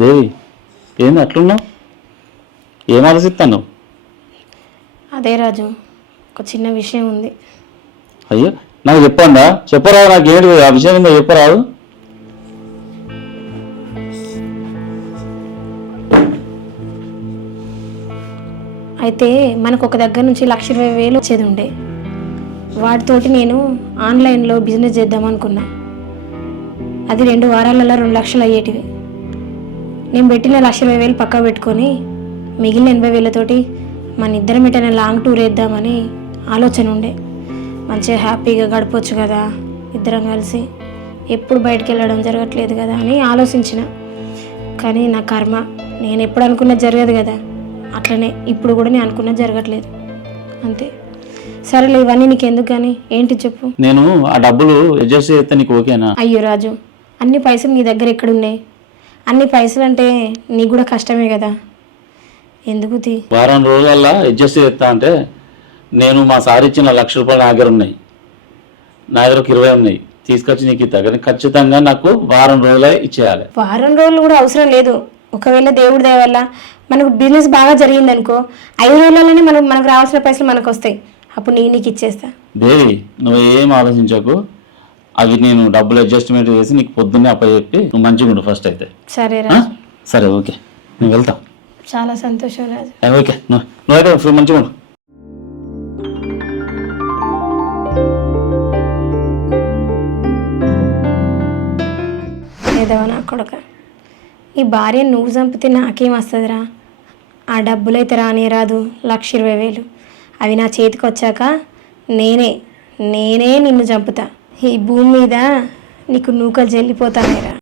దేవి ఏంది అట్లున్నావు? ఏం ఆలోచిస్తాను? అదే రాజు, ఒక చిన్న విషయం ఉంది. అయ్యో నాకు చెప్పండా? చెప్పరాదు, నాకు ఏంటి ఆ విషయం ఏందో చెప్పరాదు. అయితే మనకు ఒక దగ్గర నుంచి 1,20,000 వచ్చేది ఉండే. వాటితోటి నేను ఆన్లైన్లో బిజినెస్ చేద్దాం అనుకున్నా. అది 2 వారాలలో 2 లక్షలు అయ్యేటివి. నేను పెట్టిన 1,20,000 పక్క పెట్టుకొని మిగిలిన 80,000తోటి మన ఇద్దరం ఎటైనా లాంగ్ టూర్ వేద్దామని ఆలోచన ఉండే. మంచిగా హ్యాపీగా గడపవచ్చు కదా ఇద్దరం కలిసి, ఎప్పుడు బయటకు వెళ్ళడం జరగట్లేదు కదా అని ఆలోచించిన. కానీ నా కర్మ, నేను ఎప్పుడు అనుకున్నది జరగదు కదా, అట్లనే ఇప్పుడు కూడా నేను అనుకున్నది జరగట్లేదు అంతే. సరేలే, ఇవన్నీ నీకు ఎందుకు కానీ, ఏంటి చెప్పు. నేను ఆ డబ్బులు అడ్జస్ట్ చేస్తే నీకు ఓకేనా? అయ్యో రాజు, అన్ని పైసలు నీ దగ్గర ఎక్కడున్నాయి? అన్ని పైసలు అంటే నీకు కూడా కష్టమే కదా, ఎందుకు తీ. వారం రోజులల్లా అడ్జస్ట్ చేస్తా అంటే నేను మా సార్ ఇచ్చిన ₹1,00,000 నా దగ్గర ఉన్నాయి, నా దగ్గర 20 ఉన్నాయి, తీసుకొచ్చి నీకు ఇస్తా. కానీ ఖచ్చితంగా నాకు వారం రోజులే ఇచ్చేయాలి. వారం రోజులు కూడా అవసరం లేదు. ఒకవేళ దేవుడి దయ వల్ల మనకు బిజినెస్ బాగా జరిగింది అనుకో, 5 రోజులలోనే మనకు రావాల్సిన పైసలు మనకు వస్తాయి. అప్పుడు నీకు ఇచ్చేస్తా. దేవి నువ్వు ఏం ఆలోచించకు, అవి నేను డబ్బులు అడ్జస్ట్మెంట్ చేసి నీకు పొద్దున్నే అప్పచెప్పి నువ్వు మంచిగా ఉండు ఫస్ట్ అయితే. సరే రాజు. సరే ఓకే, నేను వెళ్తా. చాలా సంతోషం రాజు. ఓకే, నువ్వైతే మంచిగా ఉండు. ఏదవా నా కొడుక, నీ భార్య నువ్వు చంపితే నాకేం వస్తుందిరా? ఆ డబ్బులైతే రానే రాదు, 1,20,000 అవి నా చేతికి వచ్చాక నేనే నిన్ను చంపుతా. ఈ భూమి మీద నీకు నూకలు జల్లిపోతానేరా.